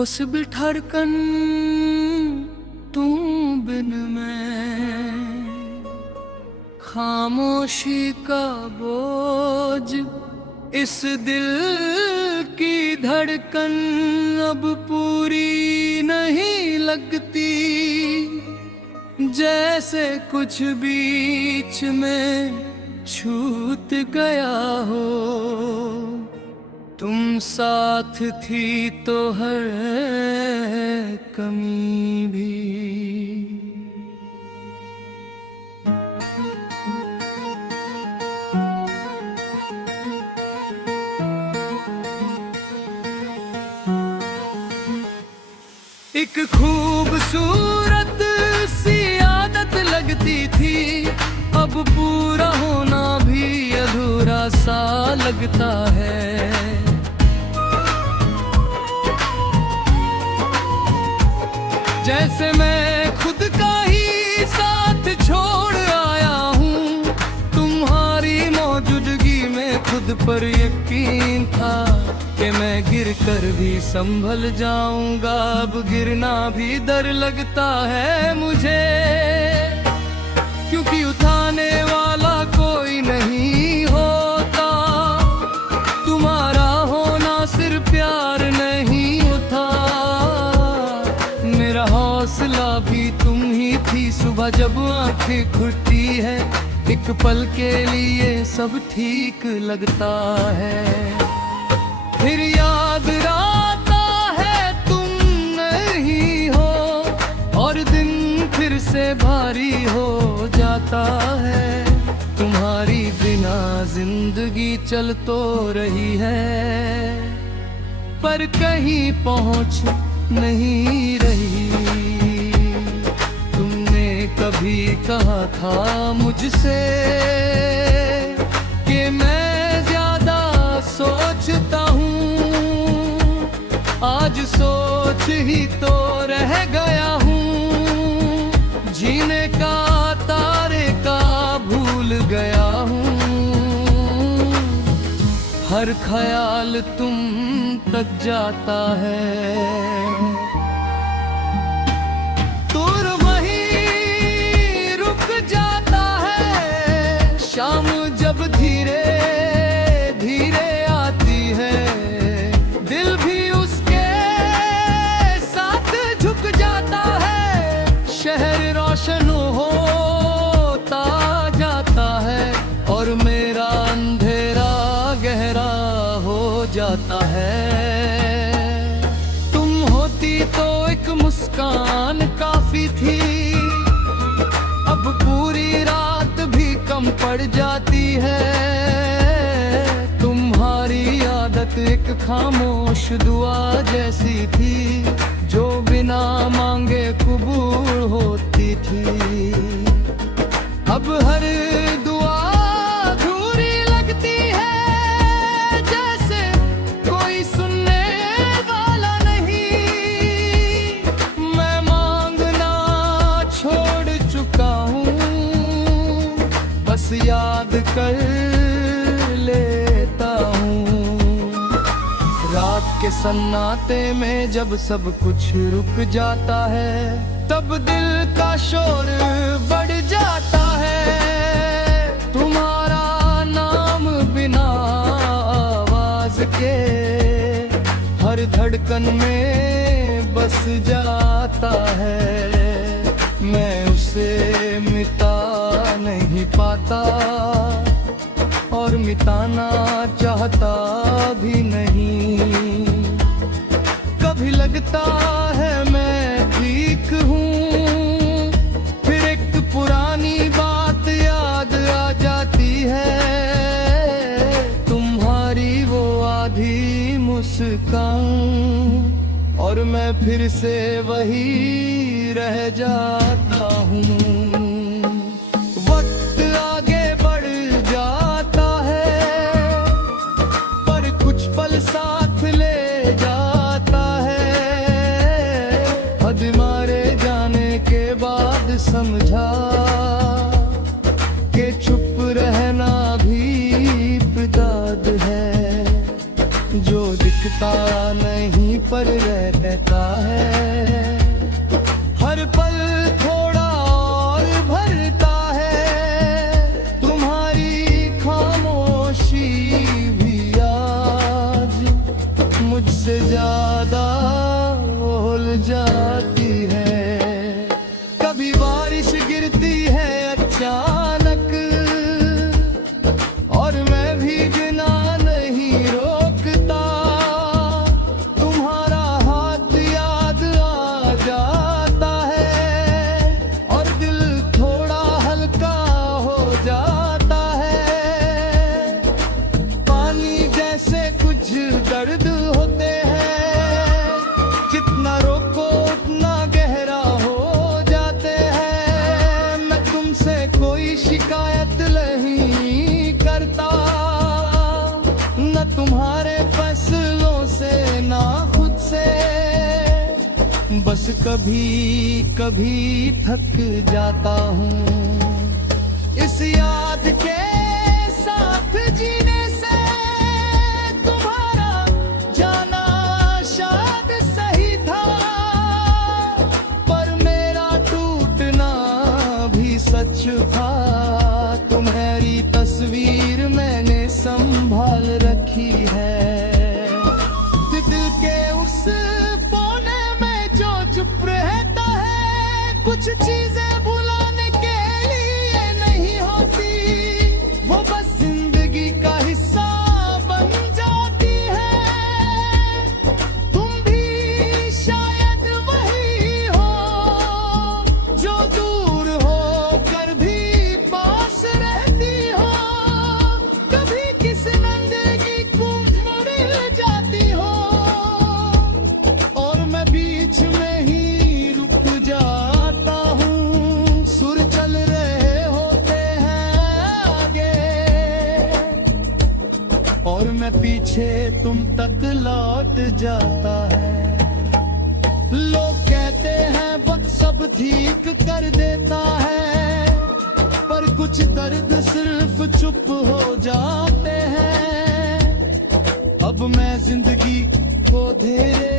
Impossible धड़कन तुम बिन मैं, खामोशी का बोझ इस दिल की धड़कन अब पूरी नहीं लगती, जैसे कुछ बीच में छूट गया हो। तुम साथ थी तो हर कमी भी। एक खूबसूरत सी आदत लगती थी, अब पूरा होना भी अधूरा सा लगता है। जैसे मैं खुद का ही साथ छोड़ आया हूँ, तुम्हारी मौजूदगी में खुद पर यकीन था कि मैं गिर कर भी संभल जाऊंगा। अब गिरना भी डर लगता है मुझे, क्योंकि उठाने वाला कोई नहीं होता। तुम्हारा होना सिर्फ प्यार नहीं होता, मेरा हौसला भी तुम ही थी। सुबह जब आंखें खुलती है, एक पल के लिए सब ठीक लगता है। फिर याद आता है तुम नहीं हो, और दिन फिर से भारी हो जाता है। तुम्हारी बिना जिंदगी चल तो रही है, पर कहीं पहुंच नहीं रही। तुमने कभी कहा था मुझसे कि मैं ज्यादा सोचता हूँ, आज सोच ही तो रह गया हूँ। जीने का तरीका भूल गया हूँ, हर ख्याल तुम तक जाता है। दूर वहीं रुक जाता है, शाम जब धीरे धीरे आती है, दिल भी उसके साथ झुक जाता है। शहर रोशन होता जाता है, और मेरा अंधेरा गहरा हो जाता है। तुम होती तो एक मुस्कान काफी थी, अब पूरी रात भी कम पड़ जाती है। तुम्हारी आदत एक खामोश दुआ जैसी थी, जो बिना मांगे कबूल होती थी। अब हर दुआ अधूरी लगती है, जैसे कोई सुनने वाला नहीं। मैं मांगना छोड़ चुका हूँ, बस याद कर लेता हूँ। रात के सन्नाटे में जब सब कुछ रुक जाता है, तब दिल का शोर बढ़ जाता है। तुम्हारा नाम बिना आवाज के हर धड़कन में बस जाता है। मैं उसे मिटा नहीं पाता, और मिटाना चाहता भी नहीं। कभी लगता है मैं ठीक हूँ, फिर एक पुरानी बात याद आ जाती है। तुम्हारी वो आधी मुस्कान, और मैं फिर से वही रह जाता हूँ। साथ ले जाता है, हद मारे जाने के बाद समझा कि चुप रहना भी इब्दाद है। जो दिखता नहीं पर रहता है। हर पल थोड़ा और भरता है, तुम्हारी खामोशी भी आज मुझसे ज्यादा बोल जाती है। कभी बारिश गिरती है अचानक और मैं भीगना नहीं रोकता, तुम्हारा हाथ याद आ जाता है और दिल थोड़ा हल्का हो जाता है। पानी जैसे कुछ दर्द होते हैं, जितना रोको उतना गहरा हो जाते हैं। मैं तुमसे कोई शिकायत नहीं करता, न तुम्हारे फैसलों से ना खुद से, बस कभी कभी थक जाता हूँ इस याद के साथ जीने से। तुम्हारा जाना शायद सही था, पर मेरा टूटना भी सच था। तुम्हारी तस्वीर मैंने संभाल रखी है, दिल के उस कोने में जो चुप रहता है। कुछ चीजें भुलाने के लिए नहीं होती, वो बस जिंदगी का हिस्सा बन जाती है। तुम भी शायद वही हो जो दूर हो कर भी पास रहती हो। कभी किस नंदगी कुंभ मिल जाती हो और मैं बीच में ही रुक जाता हूँ। सुर चल रहे होते हैं आगे और मैं पीछे तुम तक लौट जाता है। लोग कहते हैं वक्त सब ठीक कर देता है, पर कुछ दर्द सिर्फ चुप हो जाते हैं। अब मैं जिंदगी को धीरे